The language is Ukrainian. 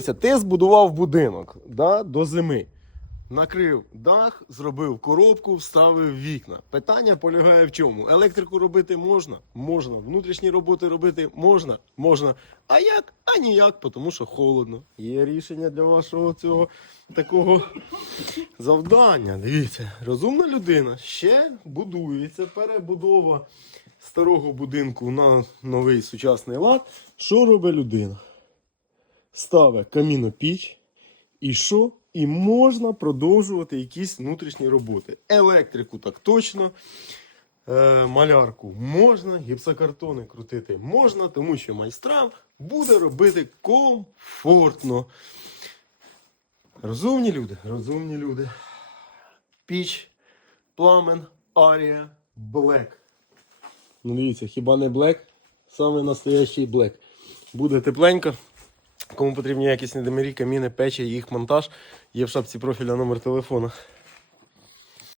Ти збудував будинок да, до зими. Накрив дах, зробив коробку, вставив вікна. Питання полягає в чому? Електрику робити можна? Можна. Внутрішні роботи робити можна? Можна. А як? А ніяк, тому що холодно. Є рішення для вашого цього такого завдання. Дивіться, розумна людина ще будується, перебудова старого будинку на новий сучасний лад. Що робить людина? Ставить камінопіч, і що? І можна продовжувати якісь внутрішні роботи. Електрику так точно. Е, малярку можна, гіпсокартони крутити можна, тому що майстрам буде робити комфортно. Розумні люди, розумні люди. Піч, пламен, арія, блек. Ну дивіться, хіба не блек? Саме настоящий блек. Буде тепленько. Кому потрібні якісні демирі, каміни, печі, їх монтаж, є в шапці профіля номер телефона.